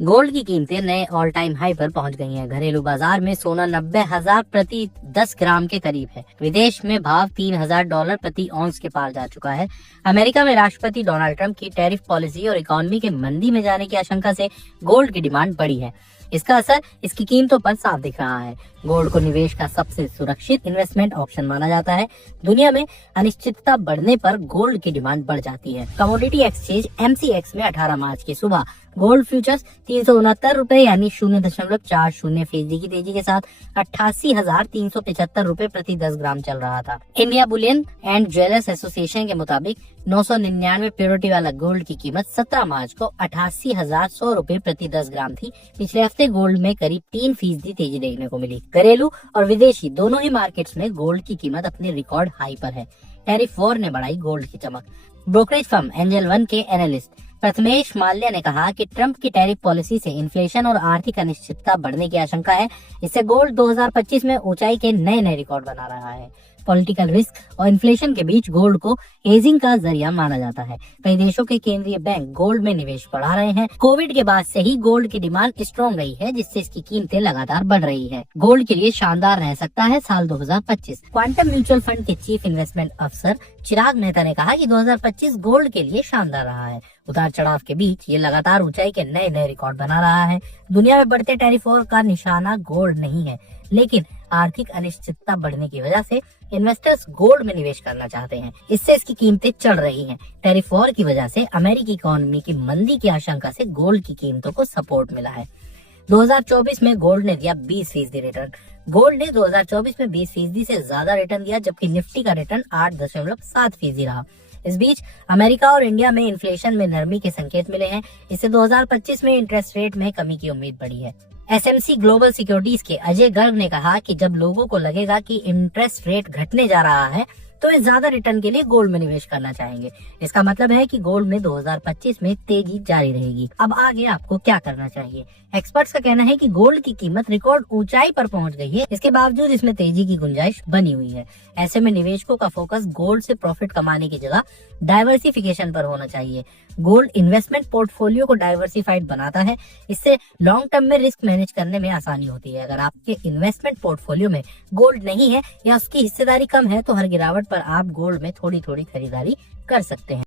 Gold की कीमतें नए ऑल टाइम हाई पर पहुंच गई हैं। घरेलू बाजार में सोना 90,000 प्रति 10 ग्राम के करीब है। विदेश में भाव $3,000 प्रति औंस के पार जा चुका है। अमेरिका में राष्ट्रपति डोनाल्ड ट्रंप की टैरिफ पॉलिसी और इकोनॉमी के मंदी में जाने की आशंका से गोल्ड की डिमांड बढ़ी है। इसका असर इसकी कीमतों पर साफ दिख रहा है। गोल्ड को निवेश का सबसे सुरक्षित इन्वेस्टमेंट ऑप्शन माना जाता है। दुनिया में अनिश्चितता बढ़ने पर गोल्ड की डिमांड बढ़ जाती है। कमोडिटी एक्सचेंज MCX में 18 मार्च की सुबह गोल्ड फ्यूचर्स 369 रुपए यानी 0.40% की तेजी के साथ 88,375 रुपए प्रति 10 ग्राम चल रहा था। India Boolean and jewellers association के मुताबिक 999 प्योरिटी वाला गोल्ड की कीमत 17 मार्च को 88,100 रुपए प्रति 10 ग्राम थी। पिछले हफ्ते गोल्ड में करीब 3% तेजी देखने को मिली। घरेलू और विदेशी दोनों ही मार्केट्स में गोल्ड की कीमत अपने रिकॉर्ड हाई पर है। टैरिफ वॉर ने बढ़ाई गोल्ड की चमक। ब्रोकरेज फर्म एंजल वन के एनालिस्ट प्रथमेश माल्या ने कहा कि ट्रंप की टैरिफ पॉलिसी से इन्फ्लेशन और आर्थिक अनिश्चितता बढ़ने की आशंका है। इससे गोल्ड 2025 में ऊंचाई के नए नए रिकॉर्ड बना रहा है। पॉलिटिकल रिस्क और इन्फ्लेशन के बीच गोल्ड को हेजिंग का जरिया माना जाता है। कई देशों के केंद्रीय बैंक गोल्ड में निवेश बढ़ा रहे हैं। कोविड के बाद से ही गोल्ड की डिमांड स्ट्रॉन्ग रही है, जिससे इसकी कीमतें लगातार बढ़ रही है। गोल्ड के लिए शानदार रह सकता है साल 2025। क्वांटम म्यूचुअल फंड के चीफ इन्वेस्टमेंट अफसर चिराग मेहता ने कहा कि 2025 गोल्ड के लिए शानदार रहा है। उतार चढ़ाव के बीच ये लगातार ऊंचाई के नए नए रिकॉर्ड बना रहा है। दुनिया में बढ़ते टैरिफ वॉर का निशाना गोल्ड नहीं है, लेकिन आर्थिक अनिश्चितता बढ़ने की वजह से इन्वेस्टर्स गोल्ड में निवेश करना चाहते हैं। इससे इसकी कीमतें चढ़ रही हैं। टैरिफ वॉर की वजह से अमेरिकी इकोनॉमी की मंदी की आशंका से गोल्ड की कीमतों को सपोर्ट मिला है। 2024 में गोल्ड ने दिया 20% रिटर्न। गोल्ड ने 2024 में 20% से ज्यादा रिटर्न दिया, जबकि निफ्टी का रिटर्न 8.7% रहा। इस बीच अमेरिका और इंडिया में इन्फ्लेशन में नरमी के संकेत मिले हैं। इससे 2025 में इंटरेस्ट रेट में कमी की उम्मीद बढ़ी है। SMC ग्लोबल सिक्योरिटीज के अजय गर्ग ने कहा कि जब लोगों को लगेगा कि इंटरेस्ट रेट घटने जा रहा है तो वे ज्यादा रिटर्न के लिए गोल्ड में निवेश करना चाहेंगे। इसका मतलब है कि गोल्ड में 2025 में तेजी जारी रहेगी। अब आगे आपको क्या करना चाहिए? एक्सपर्ट्स का कहना है कि गोल्ड की कीमत रिकॉर्ड ऊंचाई पर पहुंच गई है। इसके बावजूद इसमें तेजी की गुंजाइश बनी हुई है। ऐसे में निवेशकों का फोकस गोल्ड से प्रॉफिट कमाने की जगह डाइवर्सिफिकेशन पर होना चाहिए। गोल्ड इन्वेस्टमेंट पोर्टफोलियो को डाइवर्सिफाइड बनाता है। इससे लॉन्ग टर्म में रिस्क मैनेज करने में आसानी होती है। अगर आपके इन्वेस्टमेंट पोर्टफोलियो में गोल्ड नहीं है या उसकी हिस्सेदारी कम है तो हर गिरावट पर आप गोल्ड में थोड़ी थोड़ी खरीदारी कर सकते हैं।